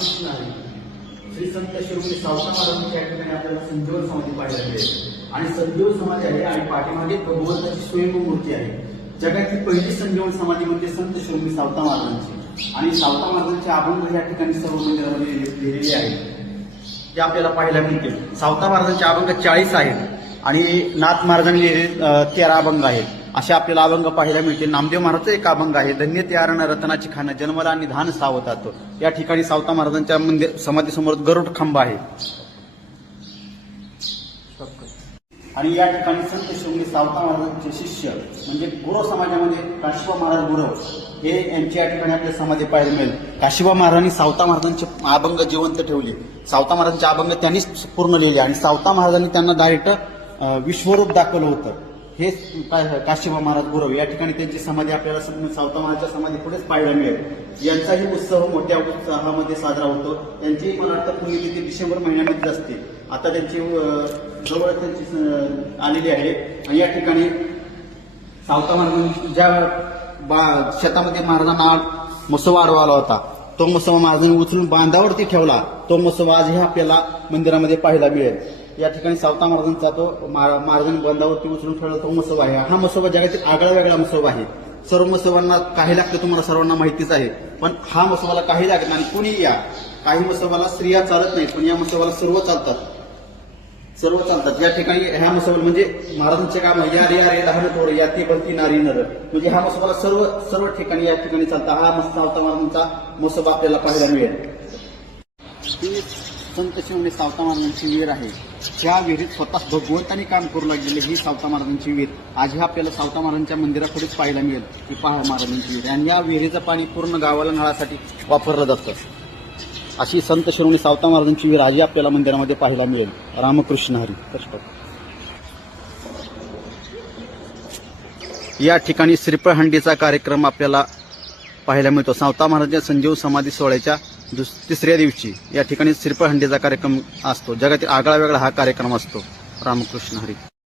रामकृष्ण हरी. श्री संत शिरोमणी सावता महाराजांच्या या ठिकाणी आपल्याला संजीवन समाधी पाहायला मिळेल आणि संजीवन समाधी आहे आणि पाठीमागे भगवंताची स्वयंभू मूर्ती आहे. जगातली पहिली संजीवन समाधी म्हणजे संत शिरोमणी सावता महाराजांची आणि सावता महाराजांचे अभंग या ठिकाणी सर्व मंदिरामध्ये लिहिलेले आहेत ते आपल्याला पाहायला मिळतील. सावता महाराजांचे अभंग 40 आहेत आणि नाथ महाराजांनी लिहिलेले 13 अभंग आहेत. असे आपल्याला अभंग पाहायला मिळतील. नामदेव महाराजचा एक अभंग आहे, धन्य ते आरण रतनाची खाणं जन्मला निधान सावतात. या ठिकाणी सावता महाराजांच्या मंदिर समाधीसमोर गरुड खांब आहे आणि या ठिकाणी संत शिरोमणी सावता महाराजांचे शिष्य म्हणजे गुरव समाजामध्ये काशिबा महाराज गुरव हे यांची या ठिकाणी आपल्या समाधी पाहायला मिळेल. काशिबा महाराजांनी सावता महाराजांचे अभंग जिवंत ठेवले. सावता महाराजांचे अभंग त्यांनीच पूर्ण लिहिले आणि सावता महाराजांनी त्यांना डायरेक्ट विश्वरूप दाखवलं होतं. हे काशिबा महाराज गुरव या ठिकाणी त्यांची समाधी आपल्याला सावता महाराजच्या समाधी पुढेच पाहायला मिळेल. यांचाही उत्सव मोठ्या उत्साहामध्ये साजरा होतो. त्यांची मला वाटतं पुण्यतिथी डिसेंबर महिन्यामध्येच असते. आता त्यांची जवळ त्यांची आलेली आहे आणि या ठिकाणी सावता महाराजांनी ज्या शेतामध्ये महाराजांना मसोबा अडवाला होता तो मसोबा महाराजांनी उचलून बांधावरती ठेवला. तो मसोबा आजही आपल्याला मंदिरामध्ये पाहायला मिळेल. या ठिकाणी सावता महाराजांचा तो महाराजांनी बांधावरती उचलून ठेवला तो मसोबा आहे. हा मसोबा जगातील आगळा वेगळा मसोबा आहे. सर्व मसोबांना काही लागतं तुम्हाला सर्वांना माहितीच आहे, पण हा मसोबाला काही लागत नाही. कुणी या काही मसोबाला स्त्रिया चालत नाहीत पण या मसोबाला सर्व चालतात. या ठिकाणी ह्या मसोबा म्हणजे महाराजांचे काम या रे लहान थोडं या ते भरती नारी नर म्हणजे ह्या मसोबाला सर्व ठिकाणी या ठिकाणी चालतात. हा सावता महाराजांचा मसोबा आपल्याला पाहायला मिळेल. ही संत शिरोमणी सावता महाराजांची विहीर आहे. त्या विहिरीत स्वतः भगवंतांनी काम करू लागलेली ही सावता महाराजांची विहीर आजही आपल्याला सावता महाराजांच्या मंदिरापुढेच पाहायला मिळेल. ही पहा महाराजांची विहीर आणि या विहिरीचं पाणी पूर्ण गावाला नळासाठी वापरलं जातं. अशी संत शिरोमणी सावता महाराजांची विहीर आजही आपल्याला मंदिरामध्ये पाहायला मिळेल. रामकृष्ण हरी. या ठिकाणी श्रीफळ हंडीचा कार्यक्रम आपल्याला पाहायला मिळतो. सावता महाराजांच्या संजीव समाधी सोहळ्याच्या तिसऱ्या दिवशी या ठिकाणी श्रीफळ हंडीचा कार्यक्रम असतो. जगातील आगळा वेगळा हा कार्यक्रम असतो. रामकृष्ण हरी.